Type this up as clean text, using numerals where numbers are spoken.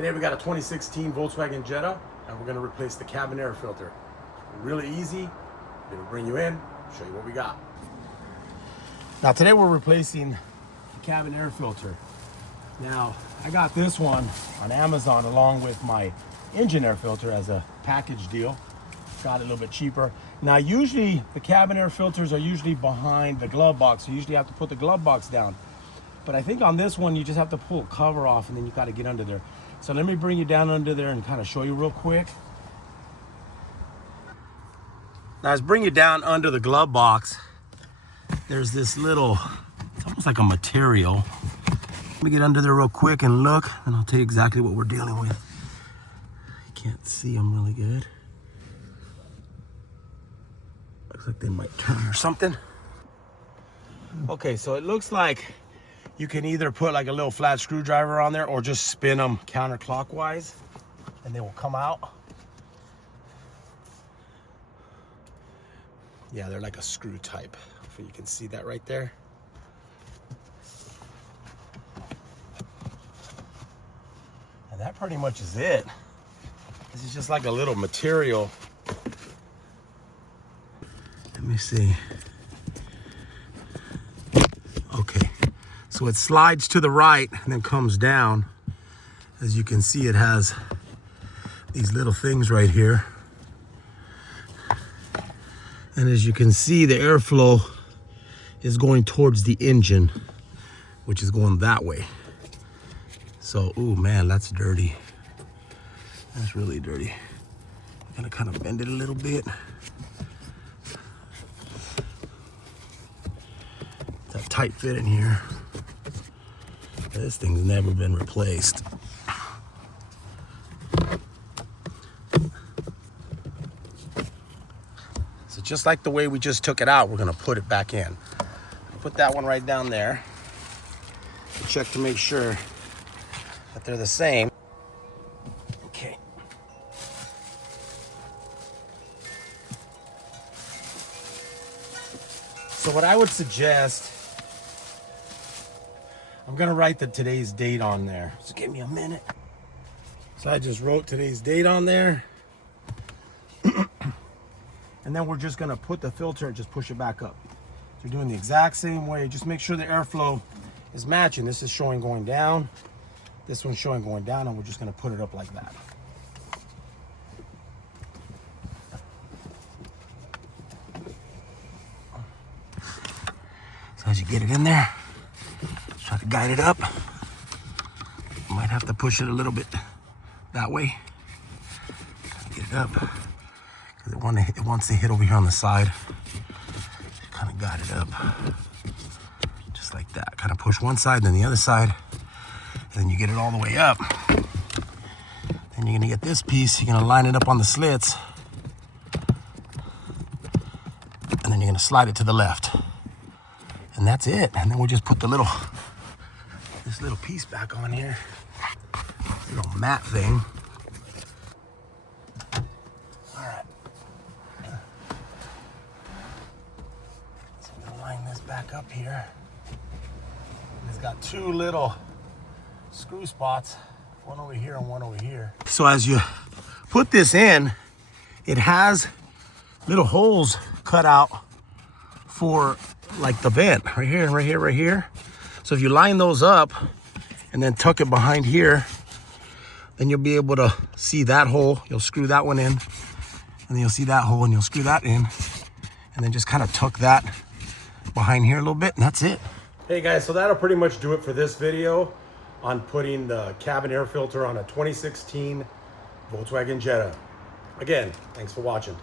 Today we got a 2016 Volkswagen Jetta, and we're gonna replace the cabin air filter. Really easy. I'm gonna bring you in, show you what we got. Now today we're replacing the cabin air filter. Now I got this one on Amazon along with my engine air filter as a package deal. Got it a little bit cheaper. Now usually the cabin air filters are usually behind the glove box. So you usually have to put the glove box down. But I think on this one you just have to pull a cover off and then you got to get under there. So let me bring you down under there and kind of show you real quick. Now let's bring you down under the glove box. There's this little, it's almost like a material. Let me get under there real quick and look, and I'll tell you exactly what we're dealing with. You can't see them really good. Looks like they might turn or something. Okay, so it looks like you can either put like a little flat screwdriver on there or just spin them counterclockwise and they will come out. Yeah, they're like a screw type. Hopefully you can see that right there. And that pretty much is it. This is just like a little material. Let me see. Okay, so it slides to the right and then comes down. As you can see, it has these little things right here. And as you can see, the airflow is going towards the engine, which is going that way. So, oh man, that's dirty. That's really dirty. I'm gonna kind of bend it a little bit. That tight fit in here. This thing's never been replaced. So just like the way we just took it out, we're gonna put it back in. Put that one right down there. Check to make sure that they're the same. Okay. So what I would suggest, I'm gonna write today's date on there. So give me a minute. So I just wrote today's date on there. And then we're just gonna put the filter and just push it back up. So you're doing the exact same way. Just make sure the airflow is matching. This is showing going down. This one's showing going down, and we're just gonna put it up like that. So as you get it in there, try to guide it up. You might have to push it a little bit that way. Get it up. Because it wants to hit over here on the side. Kind of guide it up. Just like that. Kind of push one side, then the other side. And then you get it all the way up. Then you're going to get this piece. You're going to line it up on the slits. And then you're going to slide it to the left. And that's it. And then we'll just put this little piece back on here. Little mat thing. All right. So I'm going to line this back up here. It's got two little screw spots, one over here and one over here. So as you put this in, it has little holes cut out for like the vent right here and right here, right here. So if you line those up and then tuck it behind here, then you'll be able to see that hole. You'll screw that one in, and then you'll see that hole and you'll screw that in, and then just kind of tuck that behind here a little bit, and that's it. Hey guys, so that'll pretty much do it for this video on putting the cabin air filter on a 2016 Volkswagen Jetta. Again, thanks for watching.